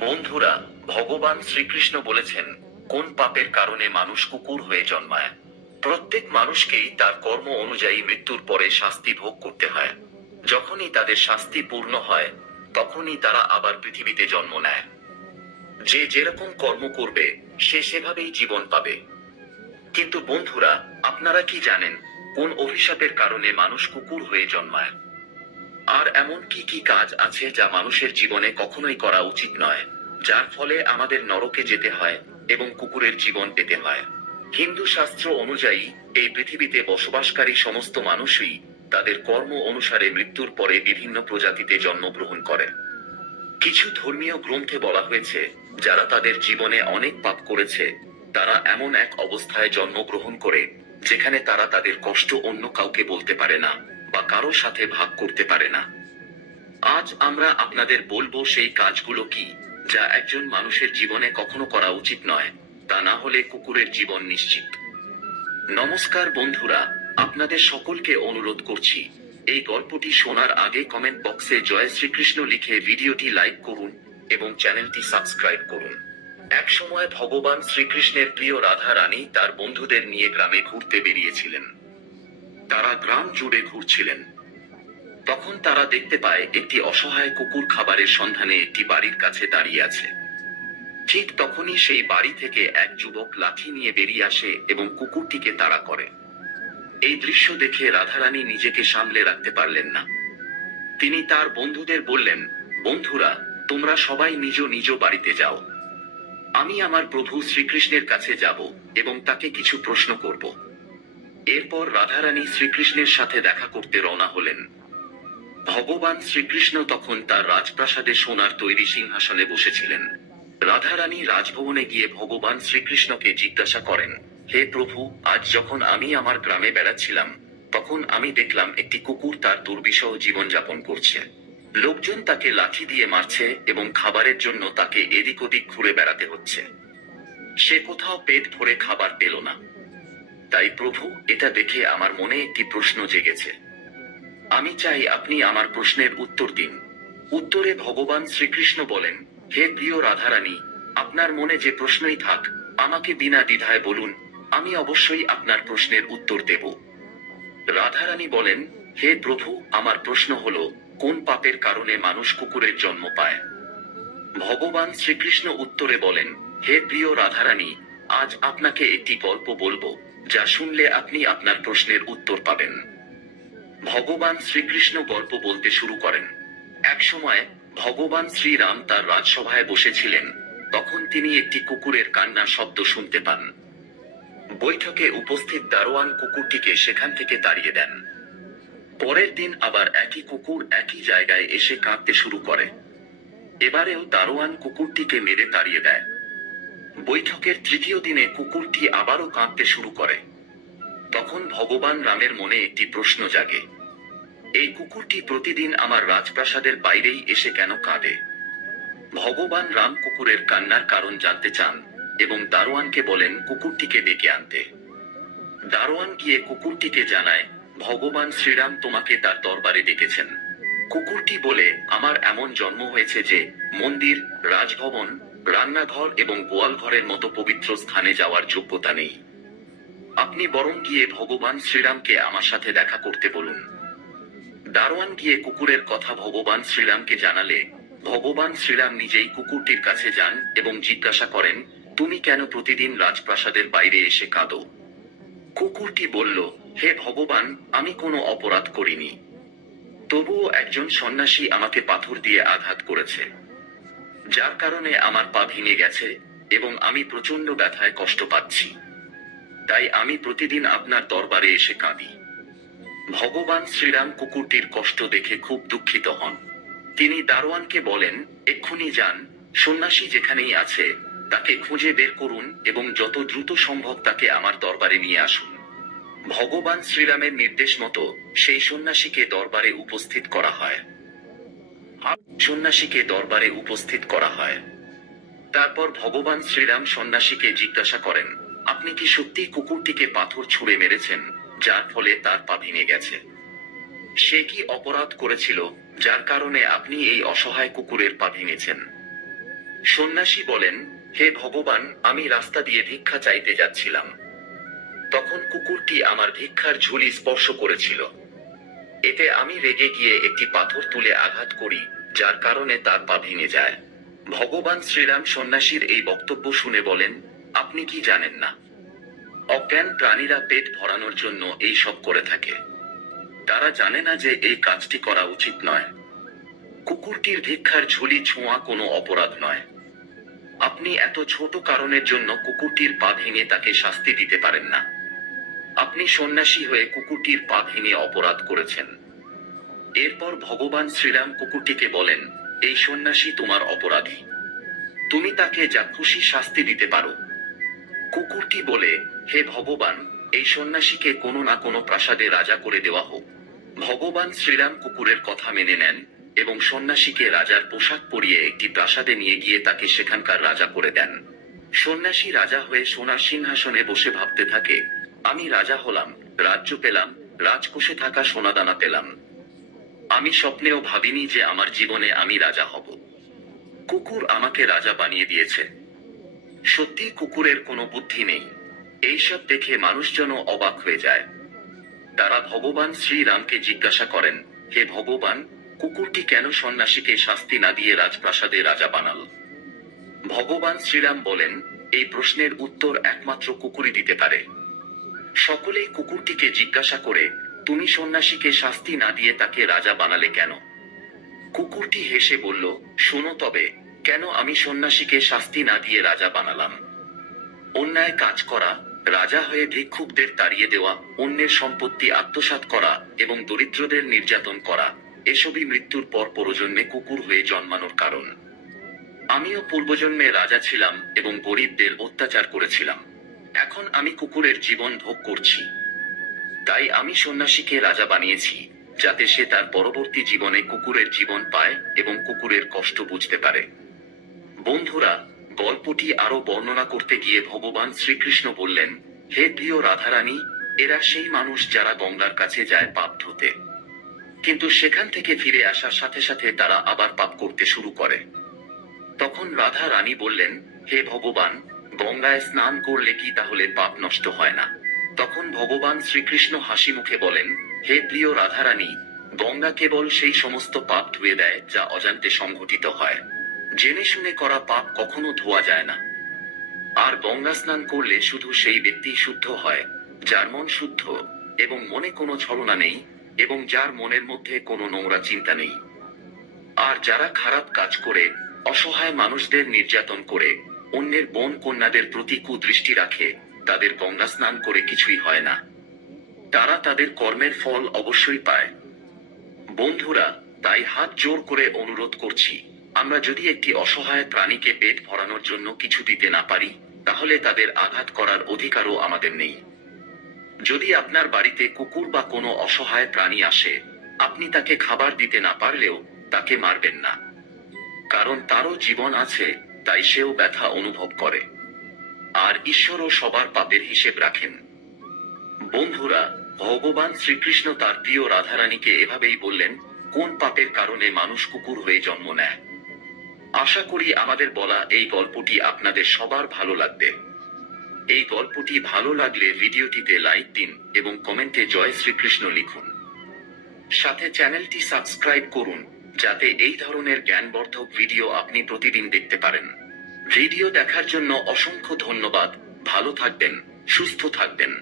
বন্ধুরা, ভগবান শ্রীকৃষ্ণ বলেছেন, কোন পাপের কারণে মানুষ কুকুর হয়ে জন্মায়। প্রত্যেক মানুষকেই তার কর্ম অনুযায়ী মৃত্যুর পরে শাস্তি ভোগ করতে হয়। যখনই তাদের শাস্তি পূর্ণ হয়, তখনই তারা আবার পৃথিবীতে জন্ম নেয়। যে যেরকম কর্ম করবে, সে সেভাবেই জীবন পাবে। কিন্তু বন্ধুরা, আপনারা কি জানেন, কোন অভিশাপের কারণে মানুষ কুকুর হয়ে জন্মায়? আর এমন কি কি কাজ আছে যা মানুষের জীবনে কখনোই করা উচিত নয়, যার ফলে আমাদের নরকে যেতে হয় এবং কুকুরের জীবন পেতে হয়? হিন্দু শাস্ত্র অনুযায়ী এই পৃথিবীতে বসবাসকারী সমস্ত মানুষই তাদের কর্ম অনুসারে মৃত্যুর পরে বিভিন্ন প্রজাতিতে জন্মগ্রহণ করে। কিছু ধর্মীয় গ্রন্থে বলা হয়েছে, যারা তাদের জীবনে অনেক পাপ করেছে, তারা এমন এক অবস্থায় জন্মগ্রহণ করে যেখানে তারা তাদের কষ্ট অন্য কাউকে বলতে পারে না বা কারো সাথে ভাগ করতে পারে না। আজ আমরা আপনাদের বলবো সেই কাজগুলো কি, যা একজন মানুষের জীবনে কখনো করা উচিত নয়, তা না হলে কুকুরের জীবন নিশ্চিত। নমস্কার বন্ধুরা, আপনাদের সকলকে অনুরোধ করছি, এই গল্পটি শোনার আগে কমেন্ট বক্সে জয় শ্রীকৃষ্ণ লিখে ভিডিওটি লাইক করুন এবং চ্যানেলটি সাবস্ক্রাইব করুন। এক সময় ভগবান শ্রীকৃষ্ণের প্রিয় রাধা রানী তার বন্ধুদের নিয়ে গ্রামে ঘুরতে বেরিয়েছিলেন। তারা গ্রাম জুড়ে ঘুরছিলেন। তখন তারা দেখতে পায় একটি অসহায় কুকুর খাবারের সন্ধানে একটি বাড়ির কাছে দাঁড়িয়ে আছে। ঠিক তখনই সেই বাড়ি থেকে এক যুবক লাঠি নিয়ে বেরিয়ে আসে এবং কুকুরটিকে তাড়া করে। এই দৃশ্য দেখে রাধারানী নিজেকে সামলে রাখতে পারলেন না। তিনি তার বন্ধুদের বললেন, বন্ধুরা, তোমরা সবাই নিজ নিজ বাড়িতে যাও। আমি আমার প্রভু শ্রীকৃষ্ণের কাছে যাব এবং তাকে কিছু প্রশ্ন করব। এরপর রাধারানী শ্রীকৃষ্ণের সাথে দেখা করতে রওনা হলেন। ভগবান শ্রীকৃষ্ণ তখন তার রাজপ্রাসাদে সোনার তৈরি সিংহাসনে বসেছিলেন। রাধারানী রাজভবনে গিয়ে ভগবান শ্রীকৃষ্ণকে জিজ্ঞাসা করেন, হে প্রভু, আজ যখন আমি আমার গ্রামে বেড়াচ্ছিলাম, তখন আমি দেখলাম একটি কুকুর তার দুর্বিষহ জীবনযাপন করছে। লোকজন তাকে লাঠি দিয়ে মারছে এবং খাবারের জন্য তাকে এদিক ওদিক ঘুরে বেড়াতে হচ্ছে। সে কোথাও পেট ভরে খাবার পেল না। তাই প্রভু, এটা দেখে আমার মনে একটি প্রশ্ন জেগেছে। আমি চাই আপনি আমার প্রশ্নের উত্তর দিন। উত্তরে ভগবান শ্রীকৃষ্ণ বলেন, হে প্রিয় রাধারানী, আপনার মনে যে প্রশ্নই থাক, আমাকে বিনা দ্বিধায় বলুন, আমি অবশ্যই আপনার প্রশ্নের উত্তর দেব। রাধারানী বলেন, হে প্রভু, আমার প্রশ্ন হলো, কোন পাপের কারণে মানুষ কুকুরের জন্ম পায়? ভগবান শ্রীকৃষ্ণ উত্তরে বলেন, হে প্রিয় রাধারানী, আজ আপনাকে একটি গল্প বলবো, যা শুনলে আপনি আপনার প্রশ্নের উত্তর পাবেন। ভগবান শ্রীকৃষ্ণ গল্প বলতে শুরু করেন। এক সময় ভগবান শ্রীরাম তার রাজসভায় বসেছিলেন। তখন তিনি একটি কুকুরের কান্নার শব্দ শুনতে পান। বৈঠকে উপস্থিত দারোয়ান কুকুরটিকে সেখান থেকে তাড়িয়ে দেন। পরের দিন আবার একই কুকুর একই জায়গায় এসে কাঁদতে শুরু করে। এবারেও দারোয়ান কুকুরটিকে মেরে তাড়িয়ে দেয়। বৈঠকের তৃতীয় দিনে কুকুরটি আবারও কাঁদতে শুরু করে। তখন ভগবান রামের মনে একটি প্রশ্ন জাগে, এই কুকুরটি প্রতিদিন আমার রাজপ্রাসাদের বাইরেই এসে কেন কাঁদে? ভগবান রাম কুকুরের কান্নার কারণ জানতে চান এবং দারোয়ানকে বলেন কুকুরটিকে ডেকে আনতে। দারোয়ান গিয়ে কুকুরটিকে জানায়, ভগবান শ্রীরাম তোমাকে তার দরবারে ডেকেছেন। কুকুরটি বলে, আমার এমন জন্ম হয়েছে যে মন্দির, রাজভবন, রান্নাঘর এবং গোয়ালঘরের মতো পবিত্র স্থানে যাওয়ার যোগ্যতা নেই। আপনি বরং গিয়ে ভগবান শ্রীরামকে আমার সাথে দেখা করতে বলুন। দারোয়ান গিয়ে কুকুরের কথা ভগবান শ্রীরামকে জানালে ভগবান শ্রীরাম নিজেই কুকুরটির কাছে যান এবং জিজ্ঞাসা করেন, তুমি কেন প্রতিদিন রাজপ্রাসাদের বাইরে এসে কাঁদো? কুকুরটি বলল, হে ভগবান, আমি কোনো অপরাধ করিনি। তবুও একজন সন্ন্যাসী আমাকে পাথর দিয়ে আঘাত করেছে, যার কারণে আমার পা ভেঙে গেছে এবং আমি প্রচন্ড ব্যথায় কষ্ট পাচ্ছি। তাই আমি প্রতিদিন আপনার দরবারে এসে কাঁদি। ভগবান শ্রীরাম কুকুরটির কষ্ট দেখে খুব দুঃখিত হন। তিনি দারোয়ানকে বলেন, এক্ষুনি যান, সন্ন্যাসী যেখানেই আছে তাকে খুঁজে বের করুন এবং যত দ্রুত সম্ভব তাকে আমার দরবারে নিয়ে আসুন। ভগবান শ্রীরামের নির্দেশ মতো সেই সন্ন্যাসীকে দরবারে উপস্থিত করা হয়। তারপর ভগবান শ্রীরাম সন্ন্যাসীকে জিজ্ঞাসা করেন, আপনি কি সত্যি কুকুরটিকে পাথর ছুঁড়ে মেরেছেন, যার ফলে তার পা ভেঙে গেছে? সে কি অপরাধ করেছিল, যার কারণে আপনি এই অসহায় কুকুরের পা ভেঙেছেন? সন্ন্যাসী বলেন, হে ভগবান, আমি রাস্তা দিয়ে ভিক্ষা চাইতে যাচ্ছিলাম। তখন কুকুরটি আমার ভিক্ষার ঝুলি স্পর্শ করেছিল। এতে আমি রেগে গিয়ে একটি পাথর তুলে আঘাত করি, যার কারণে তার পা ভেঙে যায়। ভগবান শ্রীরাম সন্ন্যাসীর এই বক্তব্য শুনে বলেন, আপনি কি জানেন না, অজ্ঞান প্রাণীরা পেট ভরানোর জন্য এই সব করে থাকে। তারা জানে না যে এই কাজটি করা উচিত নয়। কুকুরটির ভিক্ষার ঝুলি ছোঁয়া কোনো অপরাধ নয়। আপনি এত ছোট কারণের জন্য কুকুরটির পা ভেঙে তাকে শাস্তি দিতে পারেন না। আপনি সন্ন্যাসী হয়ে কুকুরটির পা ভেঙে অপরাধ করেছেন। এরপর ভগবান শ্রীরাম কুকুরটিকে বলেন, এই সন্ন্যাসী তোমার অপরাধী, তুমি তাকে যা খুশি শাস্তি দিতে পারো। কুকুরটি বলে, হে ভগবান, এই সন্ন্যাসীকে কোনো না কোনো প্রাসাদে রাজা করে দেওয়া হোক। ভগবান শ্রীরাম কুকুরের কথা মেনে নেন এবং সন্ন্যাসীকে রাজার পোশাক পরিয়ে একটি প্রাসাদে নিয়ে গিয়ে তাকে সেখানকার রাজা করে দেন। সন্ন্যাসী রাজা হয়ে সোনার সিংহাসনে বসে ভাবতে থাকে, আমি রাজা হলাম, রাজ্য পেলাম, রাজকোষে থাকা সোনাদানা পেলাম। আমি স্বপ্নেও ভাবিনি যে আমার জীবনে আমি রাজা হব। কুকুর আমাকে রাজা বানিয়ে দিয়েছে। সত্যি কুকুরের কোনো বুদ্ধি নেই। এইসব দেখে মানুষজন অবাক হয়ে যায়। তারা ভগবান শ্রীরামকে জিজ্ঞাসা করেন, হে ভগবান, কুকুরটি কেন সন্ন্যাসীকে শাস্তি না দিয়ে রাজপ্রাসাদে রাজা বানাল? ভগবান শ্রীরাম বলেন, এই প্রশ্নের উত্তর একমাত্র কুকুরই দিতে পারে। সকলেই কুকুরটিকে জিজ্ঞাসা করে, তুমি সন্ন্যাসীকে শাস্তি না দিয়ে তাকে রাজা বানালে কেন? কুকুরটি হেসে বলল, শোনো তবে, কেন আমি সন্ন্যাসীকে শাস্তি না দিয়ে রাজা বানালাম। অন্যায় কাজ করা, রাজা হয়ে ভিক্ষুকদের তাড়িয়ে দেওয়া, অন্যের সম্পত্তি আত্মসাৎ করা এবং দরিদ্রদের নির্যাতন করা, এসবই মৃত্যুর পর পরজন্মে কুকুর হয়ে জন্মানোর কারণ। আমিও পূর্বজন্মে রাজা ছিলাম এবং গরিবদের অত্যাচার করেছিলাম। এখন আমি কুকুরের জীবন ভোগ করছি। তাই আমি সন্ন্যাসীকে রাজা বানিয়েছি, যাতে সে তার পরবর্তী জীবনে কুকুরের জীবন পায় এবং কুকুরের কষ্ট বুঝতে পারে। বন্ধুরা, গল্পটি আরো বর্ণনা করতে গিয়ে ভগবান শ্রীকৃষ্ণ বললেন, হে প্রিয় রাধারানী, এরা সেই মানুষ যারা গঙ্গার কাছে যায় পাপ ধুতে, কিন্তু সেখান থেকে ফিরে আসার সাথে সাথে তারা আবার পাপ করতে শুরু করে। তখন রাধা রানী বললেন, হে ভগবান, গঙ্গায় স্নান করলে কি তাহলে পাপ নষ্ট হয় না? তখন ভগবান শ্রীকৃষ্ণ হাসি মুখে বলেন, হে প্রিয় রাধারানী, গঙ্গা কেবল সেই সমস্ত পাপ ধুয়ে দেয় যা অজান্তে সংঘটিত হয়। জেনে শুনে করা পাপ কখনো ধোয়া যায় না। আর গঙ্গা স্নান করলে শুধু সেই ব্যক্তি শুদ্ধ হয়, যার মন শুদ্ধ এবং মনে কোনো ছলনা নেই এবং যার মনের মধ্যে কোনো নোংরা চিন্তা নেই। আর যারা খারাপ কাজ করে, অসহায় মানুষদের নির্যাতন করে, অন্যের বোন কন্যাদের প্রতি কুদৃষ্টি রাখে, তাদের গঙ্গা স্নান করে কিছুই হয় না। তারা তাদের কর্মের ফল অবশ্যই পায়। বন্ধুরা, তাই হাত জোর করে অনুরোধ করছি, আমরা যদি একটি অসহায় প্রাণীকে পেট ভরানোর জন্য কিছু দিতে না পারি, তাহলে তাদের আঘাত করার অধিকারও আমাদের নেই। যদি আপনার বাড়িতে কুকুর বা কোনো অসহায় প্রাণী আসে, আপনি তাকে খাবার দিতে না পারলেও তাকে মারবেন না। কারণ তারও জীবন আছে, তাই সেও ব্যথা অনুভব করে। আর ঈশ্বরও সবার পাপের হিসেব রাখেন। বন্ধুরা, ভগবান শ্রীকৃষ্ণ তার প্রিয় রাধারানীকে এভাবেই বললেন, কোন পাপের কারণে মানুষ কুকুর হয়ে জন্ম নেয়। আশা করি আমাদের বলা এই গল্পটি আপনাদের সবার ভালো লাগবে। এই গল্পটি ভালো লাগলে ভিডিওটিতে লাইক দিন এবং কমেন্টে জয় শ্রীকৃষ্ণ লিখুন। সাথে চ্যানেলটি সাবস্ক্রাইব করুন, যাতে এই ধরনের জ্ঞানবর্ধক ভিডিও আপনি প্রতিদিন দেখতে পারেন। ভিডিও দেখার জন্য অসংখ্য ধন্যবাদ। ভালো থাকবেন, সুস্থ থাকবেন।